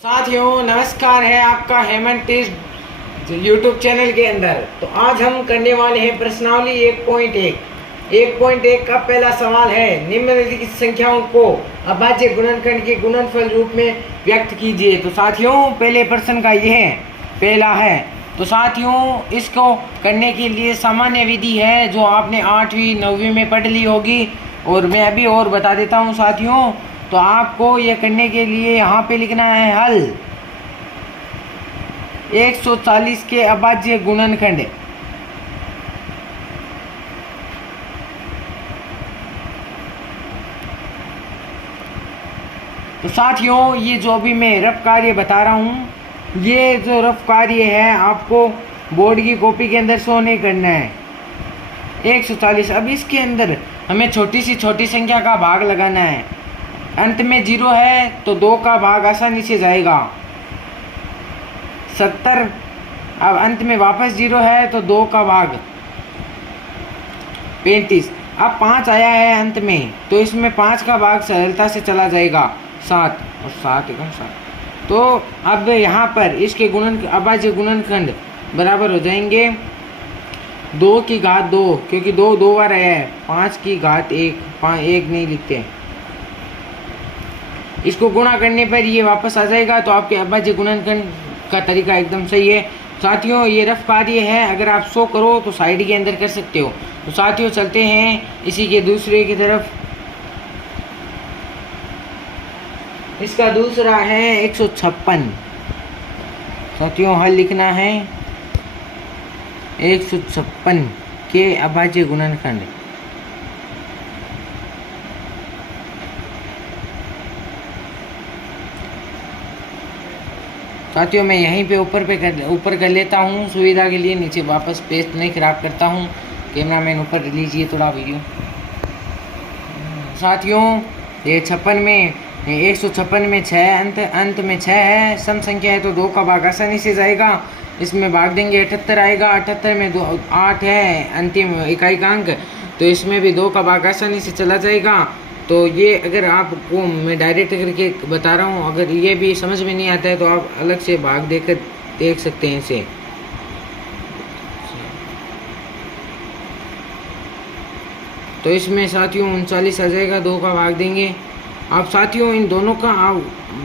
साथियों नमस्कार है आपका हेमंत टेस्ट यूट्यूब चैनल के अंदर। तो आज हम करने वाले हैं प्रश्नावली 1.1 का पहला सवाल है, निम्नलिखित संख्याओं को अभाज्य गुणनखंड के गुणनफल रूप में व्यक्त कीजिए। तो साथियों पहले प्रश्न का यह पहला है। तो साथियों इसको करने के लिए सामान्य विधि है जो आपने 8वीं 9वीं में पढ़ ली होगी, और मैं अभी और बता देता हूँ साथियों। तो आपको यह करने के लिए यहाँ पे लिखना है हल 140 के अभाज्य गुणनखंड। तो साथियों ये जो भी मैं रफ कार्य बता रहा हूँ, ये जो रफ कार्य है आपको बोर्ड की कॉपी के अंदर शो नहीं करना है। 140 अब इसके अंदर हमें छोटी सी छोटी संख्या का भाग लगाना है। अंत में 0 है तो 2 का भाग आसानी से जाएगा 70। अब अंत में वापस 0 है तो 2 का भाग 35। अब 5 आया है अंत में तो इसमें 5 का भाग सरलता से चला जाएगा 7 और 7 एकम 7। तो अब यहाँ पर इसके अभाज्य गुणनखंड बराबर हो जाएंगे 2 की घात 2, क्योंकि 2 बार आया है। 5 की घात 1, 1 नहीं लिखते, इसको गुणा करने पर ये वापस आ जाएगा। तो आपके अभाज्य गुणनखंड का तरीका एकदम सही है साथियों। ये रफ कार्य है, अगर आप 100 करो तो साइड के अंदर कर सकते हो। तो साथियों चलते हैं इसी के दूसरे की तरफ। इसका दूसरा है 156। साथियों हल लिखना है 156 के अभाज्य गुणनखंड। साथियों मैं यहीं पे ऊपर कर लेता हूँ सुविधा के लिए, नीचे वापस पेस्ट नहीं खराब करता हूँ। कैमरामैन ऊपर लीजिए थोड़ा वीडियो। साथियों ये 56 में 156 में 6 अंत में 6 है, सम संख्या है तो 2 का भाग आसानी से जाएगा। इसमें भाग देंगे 78 आएगा। 78 में 8 है अंतिम इकाई का अंक, तो इसमें भी 2 का भाग आसानी से चला जाएगा। तो ये अगर आपको मैं डायरेक्ट करके बता रहा हूँ, अगर ये भी समझ में नहीं आता है तो आप अलग से भाग देकर देख सकते हैं इसे। तो इसमें साथियों 39 आ जाएगा, 2 का भाग देंगे। आप साथियों इन दोनों का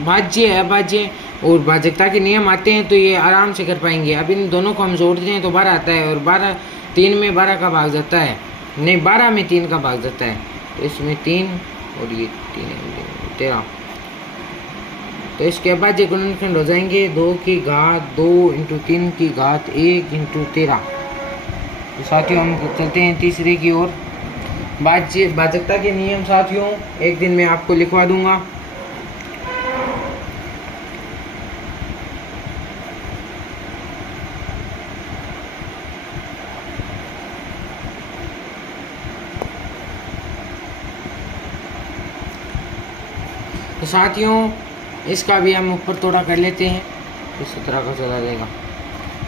भाज्य अभाज्य और भाजकता के नियम आते हैं तो ये आराम से कर पाएंगे। अब इन दोनों को हम जोड़ते हैं तो 12 आता है, और 12 3 में 12 का भाग जाता है, नहीं 12 में 3 का भाग जाता है। तो इसमें 3 और ये 3 13। तो इसके अभाज्य गुणनखंड हो जाएंगे 2 की घात 2 इंटू 3 की घात 1 इंटू 13। तो साथियों हम चलते हैं तीसरे की ओर। भाजकता के नियम साथियों एक दिन मैं आपको लिखवा दूंगा। तो साथियों इसका भी हम ऊपर थोड़ा कर लेते हैं, तो 17 का चला जाएगा।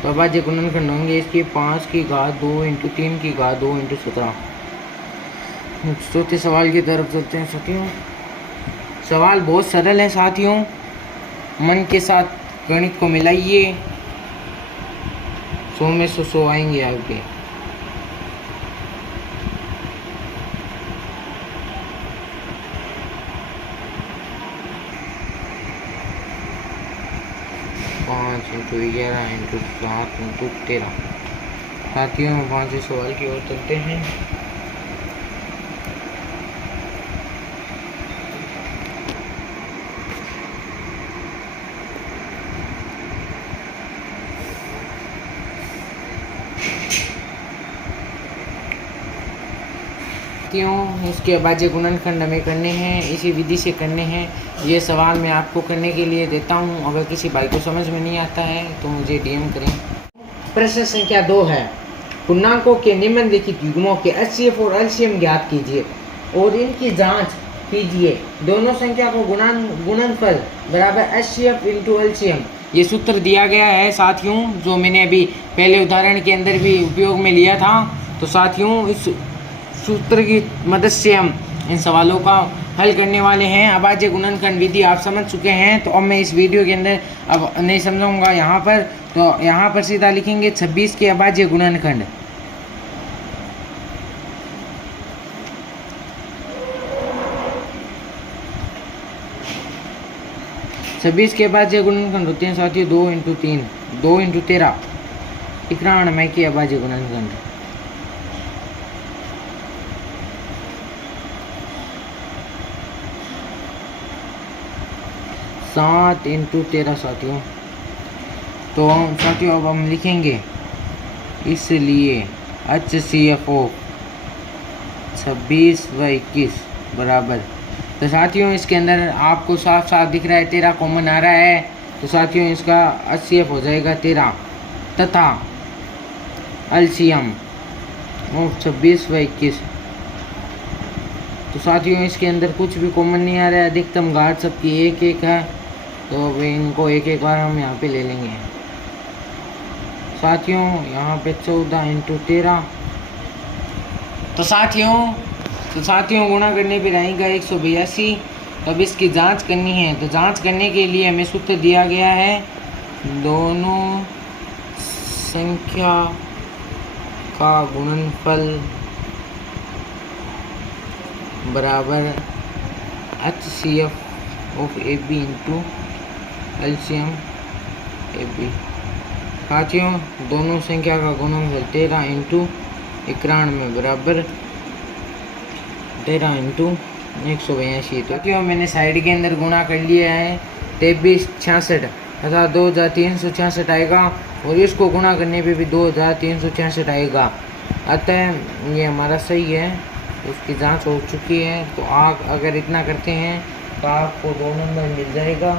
तो अभाज्य गुणनखंड होंगे इसके 5 की घात 2 इंटू 3 की घात 2 इंटू 17। चौथे सवाल की तरफ चलते हैं साथियों। सवाल बहुत सरल है साथियों, मन के साथ गणित को मिलाइए, 100 में 100 आएंगे आपके। Into 11 into 7 into 13। साथियों 5वें सवाल की ओर चलते हैं। इसके अभाज्य गुणनखंड हमें करने हैं, इसी विधि से करने हैं। ये सवाल मैं आपको करने के लिए देता हूँ, अगर किसी भाई को समझ में नहीं आता है तो मुझे डीएम करें। प्रश्न संख्या 2 है, पूर्णांकों के निम्नलिखित युग्मों के HCF और LCM ज्ञात कीजिए और इनकी जांच कीजिए। दोनों संख्या को गुणनफल बराबर HCF इंटू LCM ये सूत्र दिया गया है साथियों, जो मैंने अभी पहले उदाहरण के अंदर भी उपयोग में लिया था। तो साथियों इस सूत्र की मदद से हम इन सवालों का हल करने वाले हैं। अभाज्य गुणनखंड विधि आप समझ चुके हैं, तो अब मैं इस वीडियो के अंदर अब नहीं समझाऊंगा यहाँ पर। तो यहाँ पर सीधा लिखेंगे 26 के अभाज्य गुणनखंड। छब्बीस के अभाज्य गुणनखंड होते हैं साथियों 2 × 3, 2 × 13, 91 के अभाज्य गुणनखंड। सात × 13 साथियों। तो साथियों अब हम लिखेंगे इसलिए HCFO 26 व 21 बराबर। तो साथियों इसके अंदर आपको साफ साफ दिख रहा है 13 कॉमन आ रहा है, तो साथियों इसका HCF हो जाएगा 13 तथा एलसीएम ऑफ 26 व 21। तो साथियों इसके अंदर कुछ भी कॉमन नहीं आ रहा है, अधिकतम घात सबकी 1 1 है, तो इनको एक एक बार हम यहाँ पे ले लेंगे साथियों। यहाँ पे 14 × 13। तो साथियों गुणा करने पे रहेगा 182। तो अब इसकी जांच करनी है, तो जांच करने के लिए हमें सूत्र दिया गया है, दोनों संख्या का गुणनफल बराबर HCF of AB into LCM AB। साथियों दोनों संख्या का गुणनफल 13 × 91 बराबर 13 × 182। तो क्यों मैंने साइड के अंदर गुणा कर लिया है 23 66 तथा 2366 आएगा, और इसको गुणा करने पे भी 2366 आएगा। अतः ये हमारा सही है, उसकी जांच हो चुकी है। तो आप अगर इतना करते हैं तो आपको 2 नंबर मिल जाएगा।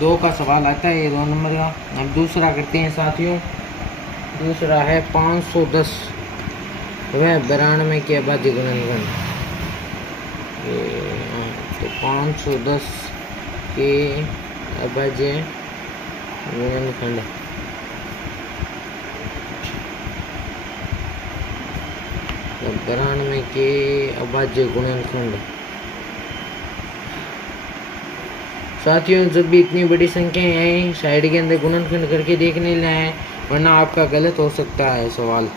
2 का सवाल आता है ये 2 नंबर का। अब दूसरा करते हैं साथियों। दूसरा है 510 वह 92 के अभाज्य गुणनखंड। तो 510 के अभाज्य गुणनखंड। तो 92 के अभाज्य गुणनखंड। साथियों जब भी इतनी बड़ी संख्याएं आए साइड के अंदर गुणनखंड करके देखने लाए, वरना आपका गलत हो सकता है सवाल।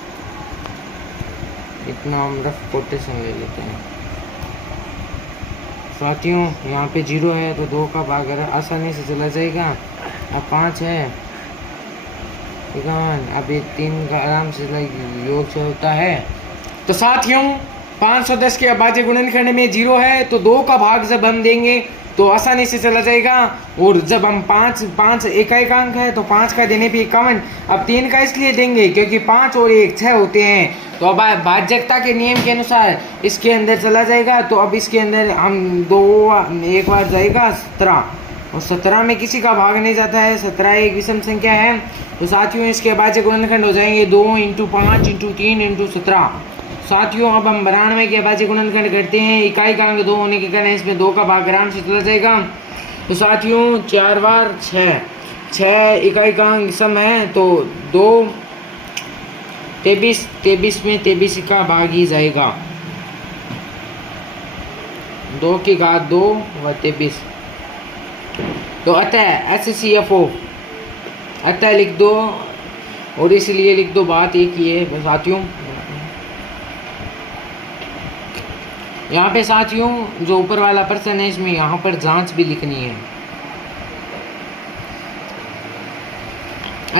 इतना हम रफ कोटेशन ले लेते हैं साथियों। यहाँ पे 0 है तो 2 का भाग आसानी से चला जाएगा। अब 5 है, अब ये 3 का आराम से योग से होता है। तो साथियों 510 के अभाज्य गुणनखंड में 0 है, तो 2 का भाग जब हम देंगे तो आसानी से चला जाएगा। और जब हम 5 एक अंक है तो 5 का देने पे 51। अब 3 का इसलिए देंगे क्योंकि 5 और 1 6 होते हैं। तो अब भाज्यता के नियम के अनुसार इसके अंदर चला जाएगा। तो अब इसके अंदर हम 2 एक बार जाएगा 17, और 17 में किसी का भाग नहीं जाता है, 17 एक विषम संख्या है। तो साथियों इसके अभाज्य गुणनखंड हो जाएंगे 2 × 5 × 3 × 17। साथियों अब हम 92 के अभाज्य गुणनखंड करते हैं। इकाई का अंक 2 होने के कारण इसमें 2 का भाग आराम से चला जाएगा। तो साथियों 4 बार 6 इकाई का अंक सम है, तो 2 23 में 23 का भाग ही जाएगा। 2 की घात 2 व 23। तो अतः HCFO अतः लिख दो, और इसलिए लिख दो, बात एक ही है साथियों। यहाँ पे साथियों जो ऊपर वाला प्रश्न है इसमें यहाँ पर जांच भी लिखनी है।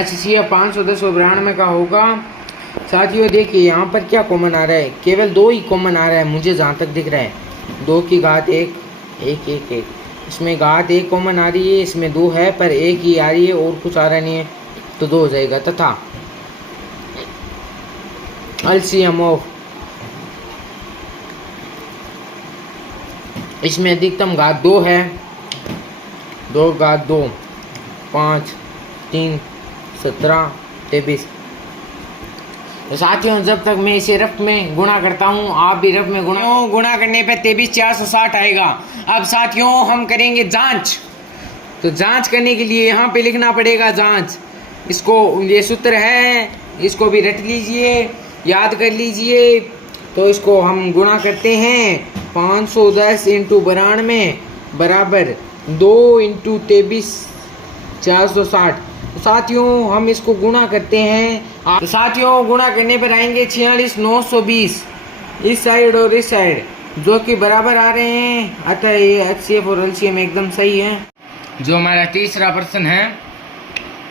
HCF 510 और 92 का होगा। साथियों देखिए यहाँ पर क्या कॉमन आ रहा है, केवल 2 ही कॉमन आ रहा है मुझे जहाँ तक दिख रहा है। 2 की घात 1 1 1 1, इसमें घात 1 कॉमन आ रही है, इसमें 2 है पर 1 ही आ रही है और कुछ आ रहा नहीं है, तो 2 हो जाएगा। तथा एलसीएम ऑफ, इसमें अधिकतम घात 2 है, 2 घात 2 5 3 17 23। तो साथियों जब तक मैं इसे रफ में गुणा करता हूँ आप भी रफ में गुणा करने पे 23 460 आएगा। अब साथियों हम करेंगे जांच। तो जांच करने के लिए यहाँ पे लिखना पड़ेगा जांच। इसको ये सूत्र है, इसको भी रट लीजिए, याद कर लीजिए। तो इसको हम गुणा करते हैं 510 इंटू 92 बराबर 2 इंटू 23 460। तो साथियों हम इसको गुणा करते हैं। तो साथियों गुणा करने पर आएंगे 46 920 इस साइड और इस साइड, जो कि बराबर आ रहे हैं। अतः ये HCF और LCM एकदम सही है। जो हमारा तीसरा प्रश्न है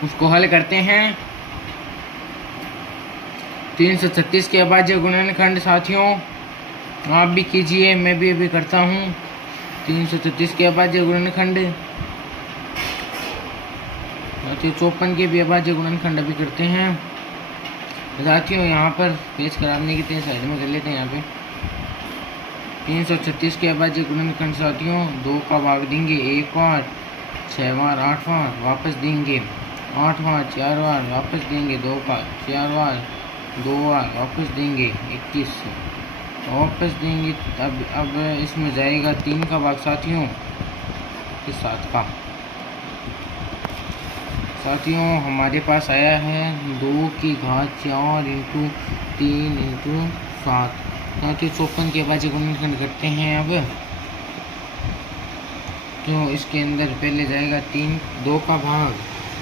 उसको हल करते हैं। 336 के अभाज्य गुणनखंड साथियों आप भी कीजिए, मैं भी अभी करता हूँ। 336 के अभाज्य गुणनखंड, 54 के भी अभाज्य गुणनखंड अभी करते हैं साथियों। यहाँ पर पेज खराबने की तेज साइड में कर लेते हैं। यहाँ पे 336 के अभाज्य गुणनखंड साथियों 2 का भाग देंगे 1 बार, 6 बार, 8 बार, वापस देंगे 8 बार, 4 बार, वापस देंगे 2 बार, 4 बार, 2 बार, वापस देंगे 21, वापस देंगे। अब इसमें जाएगा 3 का भाग साथियों, 7 का। साथियों हमारे पास आया है 2 की घात 4 इंटू 3 इंटू 7। साथियों 54 के अभाज्य गुणनखंड करते हैं। अब तो इसके अंदर पहले जाएगा 2 का भाग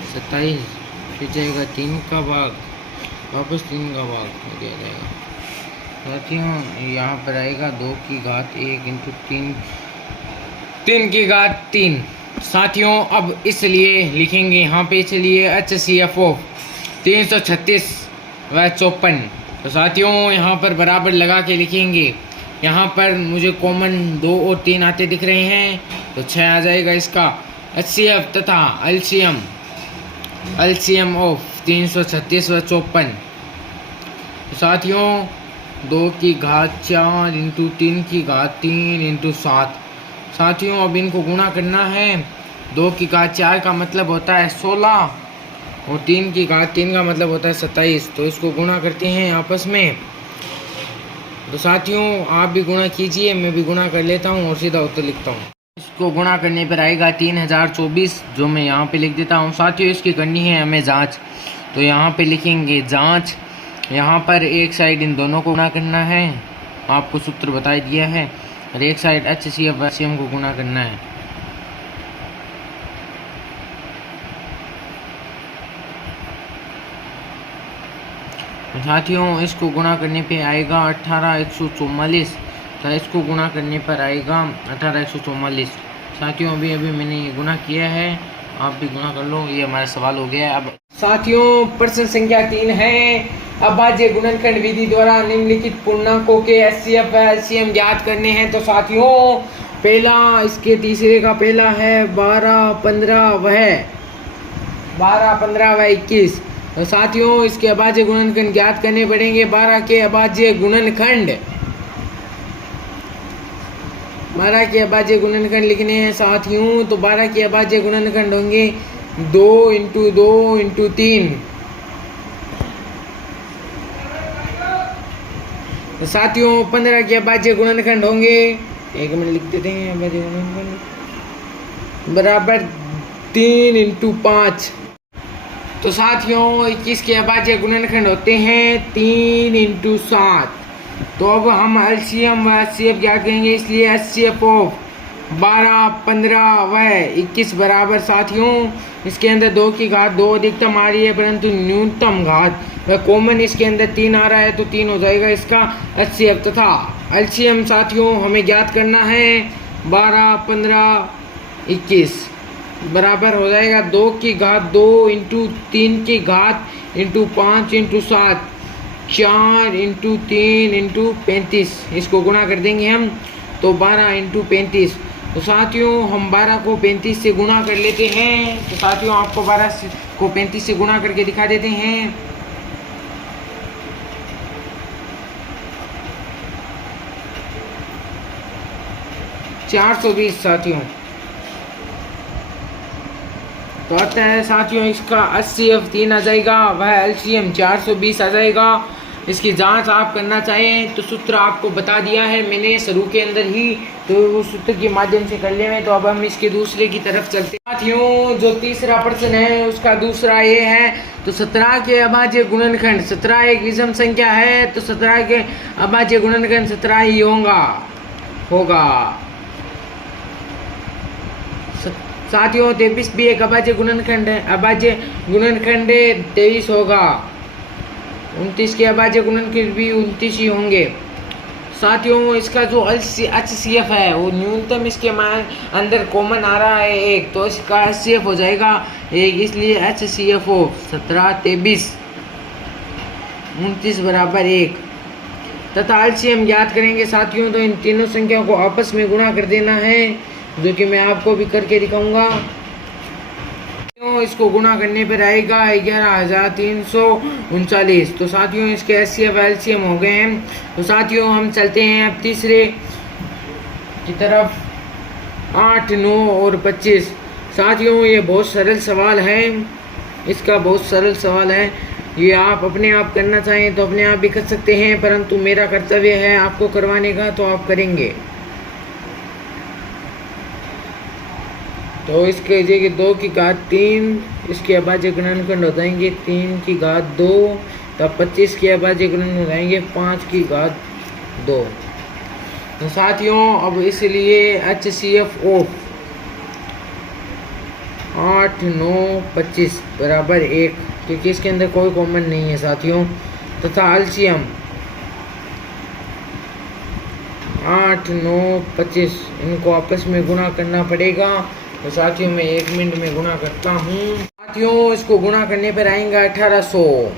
27, फिर जाएगा 3 का भाग, वापस 3 का भाग दिया जाएगा साथियों। यहाँ पर आएगा 2 की घात 1 इंटू 3 की घात 3 साथियों। अब इसलिए लिखेंगे यहाँ पे, चलिए HCF 336 व 54। तो साथियों यहाँ पर बराबर लगा के लिखेंगे। यहाँ पर मुझे कॉमन 2 और 3 आते दिख रहे हैं, तो 6 आ जाएगा इसका HCF तथा LCM ऑफ 336 व 54। तो साथियों 2 की घात 4 इंटू 3 की घात 3 इंटू 7। साथियों अब इनको गुणा करना है। 2 की घात 4 का मतलब होता है 16 और 3 की घात 3 का मतलब होता है 27। तो इसको गुणा करते हैं आपस में। तो साथियों आप भी गुणा कीजिए, मैं भी गुणा कर लेता हूँ और सीधा उत्तर लिखता हूँ। इसको गुणा करने पर आएगा 3024, जो मैं यहाँ पे लिख देता हूँ। साथियों इसकी करनी है हमें जाँच, तो यहाँ पे लिखेंगे जाँच। यहाँ पर एक साइड इन दोनों को गुणा करना है, आपको सूत्र बता दिया है, और एक साइड HCF LCM को गुणा करना है। साथियों इसको गुणा करने पे आएगा 18144, तो इसको गुणा करने पर आएगा 18144। साथियों अभी मैंने ये गुणा किया है, आप भी गुणा कर लो। ये हमारा सवाल हो गया। अब साथियों प्रश्न संख्या 3 है, अभाज्य गुणनखंड विधि द्वारा निम्नलिखित पूर्णांकों के HCF व LCM ज्ञात करने हैं। तो साथियों पहला, इसके तीसरे का पहला है 12 15 व 21। तो साथियों इसके अभाज्य गुणनखंड ज्ञात करने पड़ेंगे। 12 के अभाज्य गुणनखंड, 12 के अभाज्य गुणनखंड लिखने हैं साथियों। तो 12 के अभाज्य गुणनखंड होंगे 2 इंटू 2 इंटू 3। तो साथियों 15 के अभाज्य गुणनखंड होंगे, 1 मिनट लिख देते हैं, अभाज्य गुणनखंड बराबर 3 इंटू 5। तो साथियों 21 के अभाज्य गुणनखंड होते हैं 3 इंटू 7। तो अब हम LCM व HCF ज्ञात करेंगे, इसलिए HCF ऑफ 12 15 व 21 बराबर साथियों इसके अंदर 2 की घात 2 अधिकतम आ रही है, परंतु न्यूनतम घात व कॉमन इसके अंदर 3 आ रहा है, तो 3 हो जाएगा इसका HCF तथा LCM साथियों हमें ज्ञात करना है 12 15 21 बराबर हो जाएगा 2 की घात 2 इंटू 3 की घात इंटू 5 इंटू 7, 4 इंटू 3 इंटू 35। इसको गुणा कर देंगे हम, तो 12 इंटू 35। तो साथियों हम 12 को 35 से गुणा कर लेते हैं। तो साथियों आपको 12 को 35 से गुणा करके दिखा देते हैं। $420 साथियों। तो आता है साथियों इसका HCF 3 आ जाएगा, वह LCM 420 आ जाएगा। इसकी जांच आप करना चाहें तो सूत्र आपको बता दिया है मैंने शुरू के अंदर ही, तो उस सूत्र के माध्यम से कर लेंगे। तो अब हम इसके दूसरे की तरफ चलते हैं साथियों। जो तीसरा प्रश्न है उसका दूसरा ये है, तो 17 के अभाज्य गुणनखंड, 17 एक विषम संख्या है, तो 17 के अभाज्य गुणनखंड 17 ही होगा। होगा। साथियों 23 भी एक अभाज्य गुणनखंड है, अभाज्य गुणनखंड 23 होगा। 29 के अभाज्य गुणनखंड भी 29 ही होंगे। साथियों इसका जो HCF है वो न्यूनतम इसके मान अंदर कॉमन आ रहा है एक, तो इसका HCF हो जाएगा एक, इसलिए HCF हो 17 23 29 बराबर 1 तथा LCM ज्ञात करेंगे। साथियों तो इन तीनों संख्याओं को आपस में गुणा कर देना है, जो कि मैं आपको भी करके दिखाऊंगा। इसको गुणा करने पर आएगा 11,339। तो साथियों इसके HCF LCM हो गए हैं। तो साथियों हम चलते हैं अब तीसरे की तरफ, 8 9 और 25। साथियों ये बहुत सरल सवाल है, इसका बहुत सरल सवाल है, ये आप अपने आप करना चाहें तो अपने आप भी कर सकते हैं, परंतु मेरा कर्तव्य है आपको करवाने का, तो आप करेंगे। तो इसके जगह 2 की घात 3 इसके अभाज्य गुणनखंड हो जाएंगे 3 की घात 2, तब 25 के अभाज्य गुणनखंड हो जाएंगे 5 की घात 2। तो साथियों अब इसलिए HCF ऑफ 8 9 25 बराबर 1, क्योंकि इसके अंदर कोई कॉमन नहीं है साथियों, तथा LCM 8 9 25 इनको आपस में गुणा करना पड़ेगा। तो साथियों मैं 1 मिनट में गुणा करता हूँ। साथियों इसको गुणा करने पर आएगा 1800,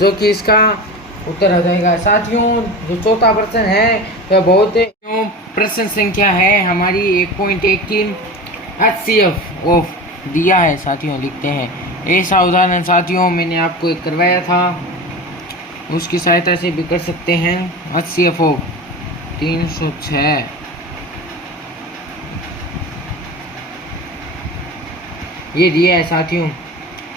जो कि इसका उत्तर आ जाएगा। साथियों जो चौथा प्रश्न है वह बहुत प्रश्न संख्या है हमारी 1.1 की, HCF ऑफ दिया है साथियों, लिखते हैं। ऐसा उदाहरण साथियों मैंने आपको एक करवाया था, उसकी सहायता से भी कर सकते हैं। HCF ऑफ 306 ये दिया है साथियों।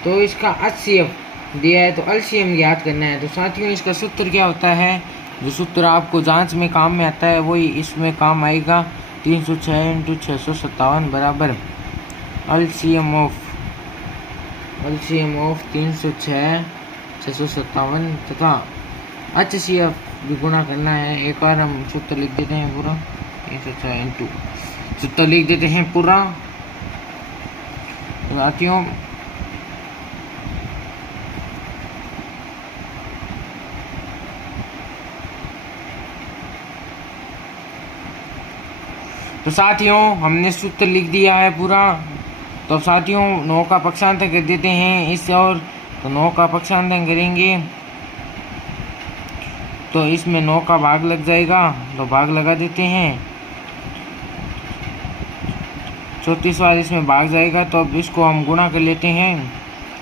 तो इसका HCF दिया है, तो LCM ज्ञात करना है। तो साथियों इसका सूत्र क्या होता है, जो सूत्र आपको जांच में काम में आता है वही इसमें काम आएगा। 306 × 657 बराबर LCM ऑफ 306 657 तथा HCF भी गुणा करना है। एक बार हम सूत्र लिख देते हैं पूरा, 306 सूत्र लिख देते हैं पूरा साथियों। तो साथियों हमने सूत्र लिख दिया है पूरा। तो साथियों 9 का पक्षांतर कर देते हैं इस और, तो 9 का पक्षांतर करेंगे तो इसमें 9 का भाग लग जाएगा, तो भाग लगा देते हैं। 34 बार इसमें भाग जाएगा, तो अब इसको हम गुणा कर लेते हैं,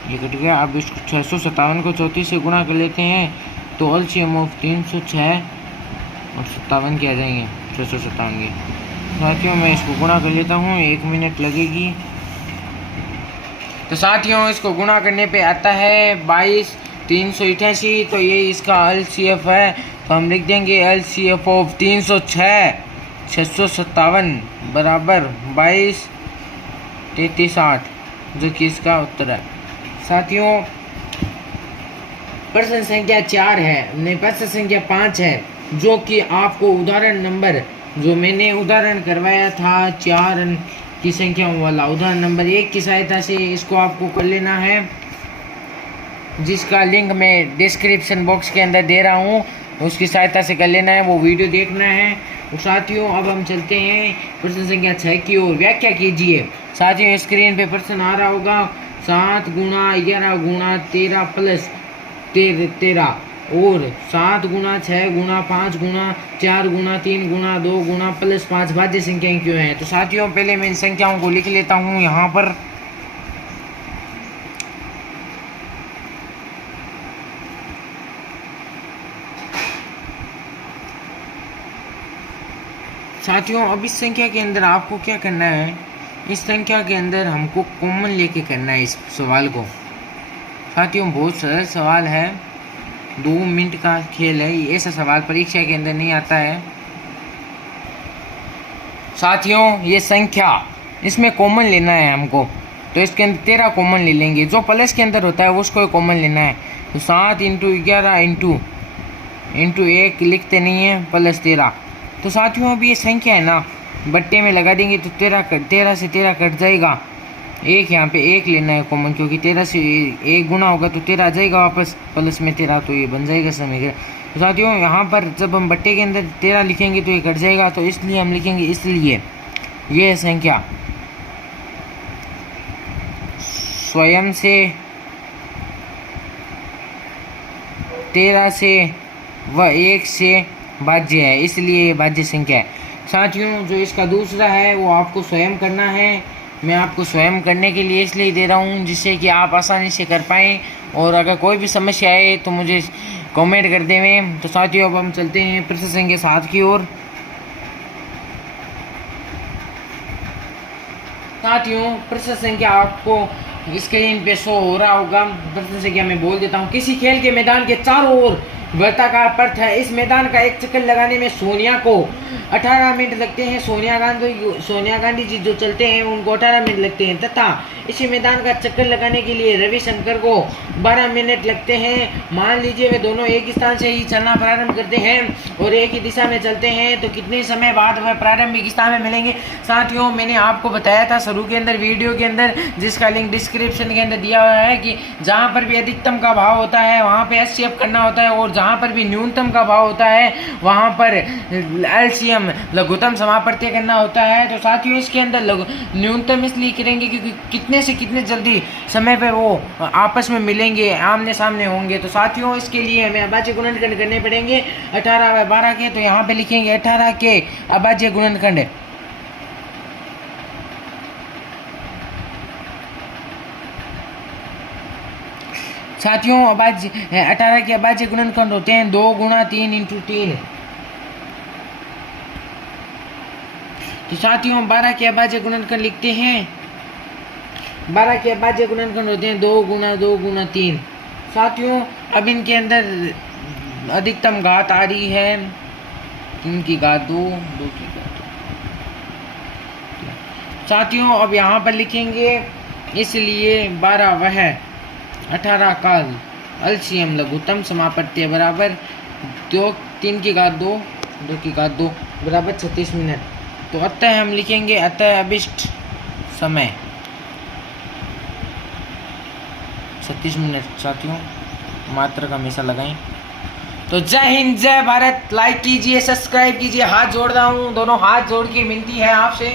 ये कट गया। अब इसको 657 को 34 से गुणा कर लेते हैं, तो LCM ऑफ 306 और 57 के आ जाएंगे 657 के। साथियों मैं इसको गुणा कर लेता हूँ, 1 मिनट लगेगी। तो साथियों इसको गुणा करने पे आता है 22,388, तो ये इसका LCF है। तो हम लिख देंगे LCF ऑफ 306 657 बराबर 22,33,8, जो कि इसका उत्तर है। साथियों प्रश्न संख्या 4 है, नहीं प्रश्न संख्या 5 है, जो कि आपको उदाहरण नंबर जो मैंने उदाहरण करवाया था 4 अंक की संख्याओं वाला, उदाहरण नंबर 1 की सहायता से इसको आपको कर लेना है, जिसका लिंक मैं डिस्क्रिप्शन बॉक्स के अंदर दे रहा हूँ, उसकी सहायता से कर लेना है, वो वीडियो देखना है। तो साथियों अब हम चलते हैं प्रश्न संख्या 6 की ओर। व्याख्या कीजिए। साथियों स्क्रीन पे प्रश्न आ रहा होगा, 7 गुणा 11 गुणा 13 प्लस 13 और 7 गुणा 6 गुणा 5 गुणा 4 गुणा 3 गुणा 2 गुणा प्लस 5 भाज्य संख्याएं क्यों हैं। तो साथियों पहले मैं इन संख्याओं को लिख लेता हूँ यहाँ पर। साथियों अब इस संख्या के अंदर आपको क्या करना है, इस संख्या के अंदर हमको कॉमन लेके करना है इस सवाल को। साथियों बहुत सरल सवाल है, 2 मिनट का खेल है, ऐसा सवाल परीक्षा के अंदर नहीं आता है। साथियों ये संख्या इसमें कॉमन लेना है हमको, तो इसके अंदर 13 कॉमन ले लेंगे, जो प्लस के अंदर होता है उसको कॉमन लेना है। तो 7 × 11 इंटू 1 लिखते नहीं है प्लस 13, तो साथियों अब ये संख्या है ना बट्टे में लगा देंगे तो 13 से 13 कट जाएगा। एक यहाँ पे एक लेना है कॉमन, क्योंकि 13 से एक गुना होगा तो 13 आ जाएगा वापस, प्लस में 13 तो ये बन जाएगा समीकरण। तो साथियों यहाँ पर जब हम बट्टे के अंदर 13 लिखेंगे तो ये कट जाएगा, तो इसलिए हम लिखेंगे इसलिए ये संख्या स्वयं से 13 से व 1 से भाज्य है, इसलिए ये भाज्य संख्या है। साथियों जो इसका दूसरा है वो आपको स्वयं करना है। मैं आपको स्वयं करने के लिए इसलिए दे रहा हूँ जिससे कि आप आसानी से कर पाएँ, और अगर कोई भी समस्या आए तो मुझे कमेंट कर देवें। तो साथियों अब हम चलते हैं प्रश्न संख्या 7 की ओर। साथियों प्रश्न संख्या आपको स्क्रीन पे शो हो रहा होगा। प्रश्न संख्या मैं बोल देता हूँ। किसी खेल के मैदान के चारों ओर वृत्ताकार पर्थ है। इस मैदान का एक चक्कर लगाने में सोनिया को 18 मिनट लगते हैं। सोनिया गांधी जी जो चलते हैं उनको 18 मिनट लगते हैं, तथा इसी मैदान का चक्कर लगाने के लिए रविशंकर को 12 मिनट लगते हैं। मान लीजिए वे दोनों एक स्थान से ही चलना प्रारंभ करते हैं और एक ही दिशा में चलते हैं, तो कितने समय बाद वह प्रारंभिक स्थान में मिलेंगे। साथियों मैंने आपको बताया था शुरू के अंदर वीडियो के अंदर, जिसका लिंक डिस्क्रिप्शन के अंदर दिया हुआ है, कि जहाँ पर भी अधिकतम का भाव होता है वहाँ पे एचसीएफ करना होता है, और जहाँ पर भी न्यूनतम का भाव होता है वहाँ पर एलसीएम लघुत्तम समापत्ति करना होता है। तो साथियों इसके अंदर न्यूनतम इसलिए करेंगे क्योंकि कितने से कितने जल्दी समय पर वो आपस में मिलेंगे, आमने सामने होंगे। तो साथियों इसके लिए हमें अभाज्य गुणनखंड करने पड़ेंगे 18 व 12 के। तो यहाँ पे लिखेंगे 18 के अभाज्य गुणनखंड। साथियों 18 के अभाज्य गुणनखंड होते हैं 2 गुणा 3 इंटू 3। तो साथियों 12 के अभाज्य गुणनखंड लिखते हैं। 12 के अभाज्य गुणनखंड होते हैं 2 गुणा 2 गुणा 3। साथियों अब इनके अंदर अधिकतम घात आ रही है 3 की घात 2, 2 की घात 2। साथियों अब यहाँ पर लिखेंगे इसलिए 12 वह 18 का एलसीएम लघुत्तम समापत्ति बराबर 2 3 की घात 2, 2 की घात 2 बराबर 36 मिनट। तो अतः हम लिखेंगे अतः अभिष्ट समय 36 मिनट। साथियों मात्रक हमेशा लगाएं। तो जय हिंद जय भारत। लाइक कीजिए, सब्सक्राइब कीजिए। हाथ जोड़ रहा हूँ, दोनों हाथ जोड़ के विनती है आपसे।